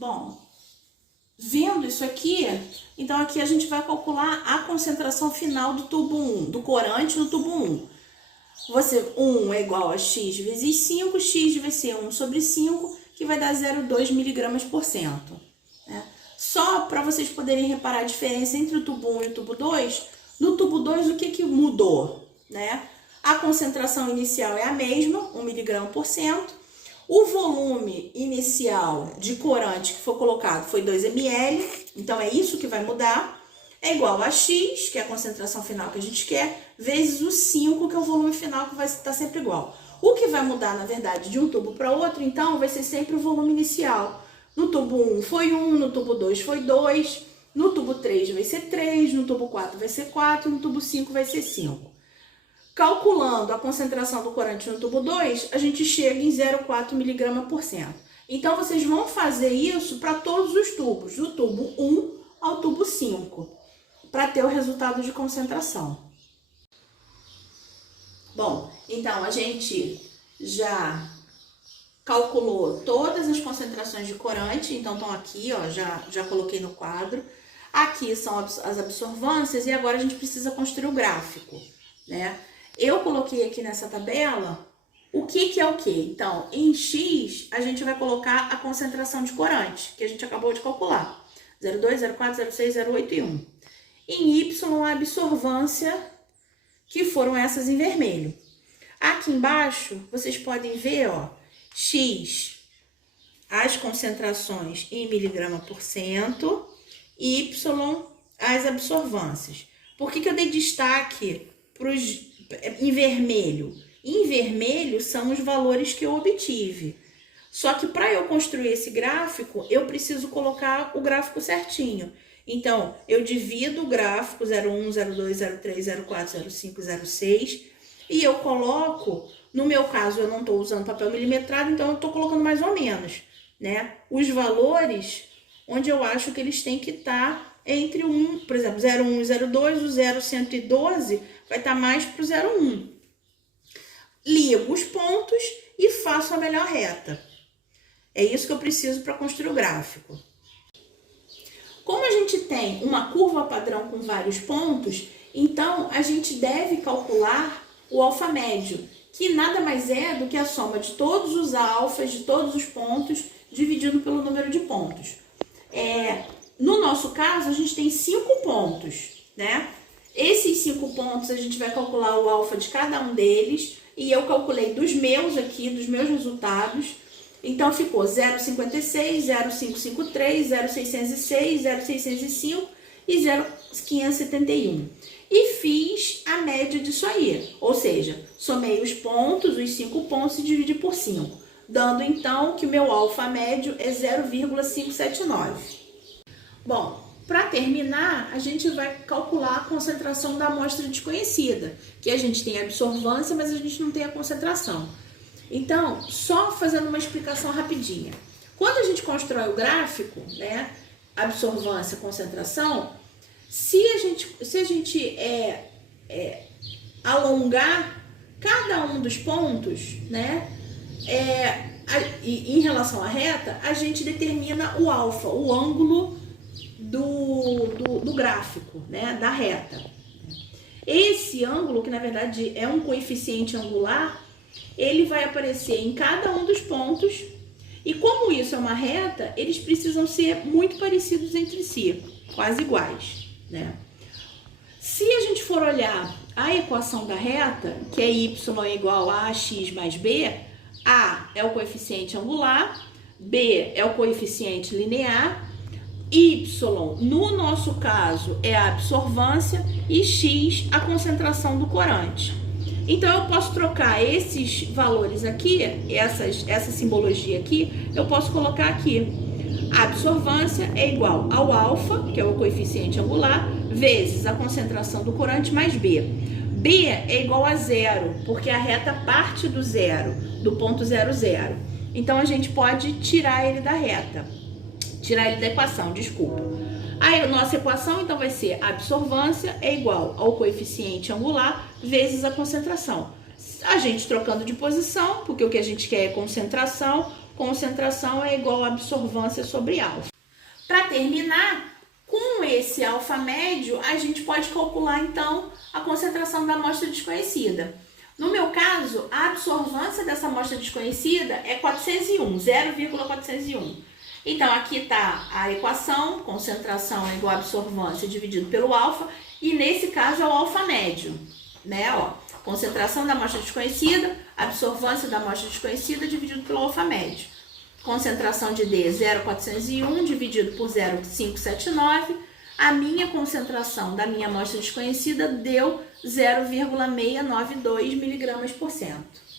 Bom, vendo isso aqui, então aqui a gente vai calcular a concentração final do tubo 1, do corante no tubo 1. 1 é igual a x vezes 5, x vai ser 1 sobre 5, que vai dar 0,2 miligramas por cento. Né? Só para vocês poderem reparar a diferença entre o tubo 1 e o tubo 2, no tubo 2 o que mudou? Né? A concentração inicial é a mesma, 1 miligrama por cento. O volume inicial de corante que foi colocado foi 2 ml, então é isso que vai mudar. É igual a x, que é a concentração final que a gente quer, vezes o 5, que é o volume final, que vai estar sempre igual. O que vai mudar, na verdade, de um tubo para outro, então, vai ser sempre o volume inicial. No tubo 1 foi 1, no tubo 2 foi 2, no tubo 3 vai ser 3, no tubo 4 vai ser 4, no tubo 5 vai ser 5. Calculando a concentração do corante no tubo 2, a gente chega em 0,4 miligrama por cento. Então, vocês vão fazer isso para todos os tubos, do tubo 1 ao tubo 5, para ter o resultado de concentração. Bom, então a gente já calculou todas as concentrações de corante, então estão aqui, ó, já coloquei no quadro. Aqui são as absorvâncias e agora a gente precisa construir o gráfico, né? Eu coloquei aqui nessa tabela o que é o que. Então, em X, a gente vai colocar a concentração de corante, que a gente acabou de calcular. 0,2, 0,4, 0,6, 0,8 e 1. Em Y, a absorvância, que foram essas em vermelho. Aqui embaixo, vocês podem ver, ó, X, as concentrações em miligrama por cento, Y, as absorvâncias. Por que eu dei destaque em vermelho? Em vermelho são os valores que eu obtive. Só que para eu construir esse gráfico, eu preciso colocar o gráfico certinho. Então, eu divido o gráfico 01, 02, 03, 04, 05, 06 e eu coloco, no meu caso eu não estou usando papel milimetrado, então eu estou colocando mais ou menos, né? Os valores onde eu acho que eles têm que estar entre por exemplo, 01 e 02, o 0,112 vai estar mais para o 0,1. Ligo os pontos e faço a melhor reta. É isso que eu preciso para construir o gráfico. Como a gente tem uma curva padrão com vários pontos, então a gente deve calcular o alfa médio, que nada mais é do que a soma de todos os alfas de todos os pontos dividido pelo número de pontos. No nosso caso, a gente tem 5 pontos, né? Esses 5 pontos a gente vai calcular o alfa de cada um deles, e eu calculei dos meus aqui, dos meus resultados. Então, ficou 0,56, 0,553, 0,606, 0,605 e 0,571. E fiz a média disso aí. Ou seja, somei os pontos, os 5 pontos e dividi por 5. Dando, então, que o meu alfa médio é 0,579. Bom, para terminar, a gente vai calcular a concentração da amostra desconhecida. Que a gente tem a absorvância, mas a gente não tem a concentração. Então, só fazendo uma explicação rapidinha. Quando a gente constrói o gráfico, né, absorvância, concentração, se a gente alongar cada um dos pontos, né, em relação à reta, a gente determina o alfa, o ângulo do gráfico, né, da reta. Esse ângulo, que na verdade é um coeficiente angular, ele vai aparecer em cada um dos pontos, e como isso é uma reta, eles precisam ser muito parecidos entre si, quase iguais, né? Se a gente for olhar a equação da reta, que é y é igual a ax mais b, a é o coeficiente angular, b é o coeficiente linear, y, no nosso caso, é a absorvância e x, a concentração do corante. Então, eu posso trocar esses valores aqui, essa simbologia aqui, eu posso colocar aqui. A absorvância é igual ao alfa, que é o coeficiente angular, vezes a concentração do corante mais B. B é igual a zero, porque a reta parte do zero, do ponto 0, 0. Então, a gente pode tirar ele da reta, tirar ele da equação, desculpa. A nossa equação, então, vai ser a absorvância é igual ao coeficiente angular vezes a concentração. A gente trocando de posição, porque o que a gente quer é concentração, concentração é igual a absorvância sobre alfa. Para terminar, com esse alfa médio, a gente pode calcular então a concentração da amostra desconhecida. No meu caso, a absorvância dessa amostra desconhecida é 401, 0,401. Então, aqui está a equação, concentração é igual a absorvância dividido pelo alfa, e nesse caso é o alfa médio, né? Ó, concentração da amostra desconhecida, absorvância da amostra desconhecida dividido pelo alfa médio. Concentração de D 0,401 dividido por 0,579. A minha concentração da minha amostra desconhecida deu 0,692 miligramas por cento.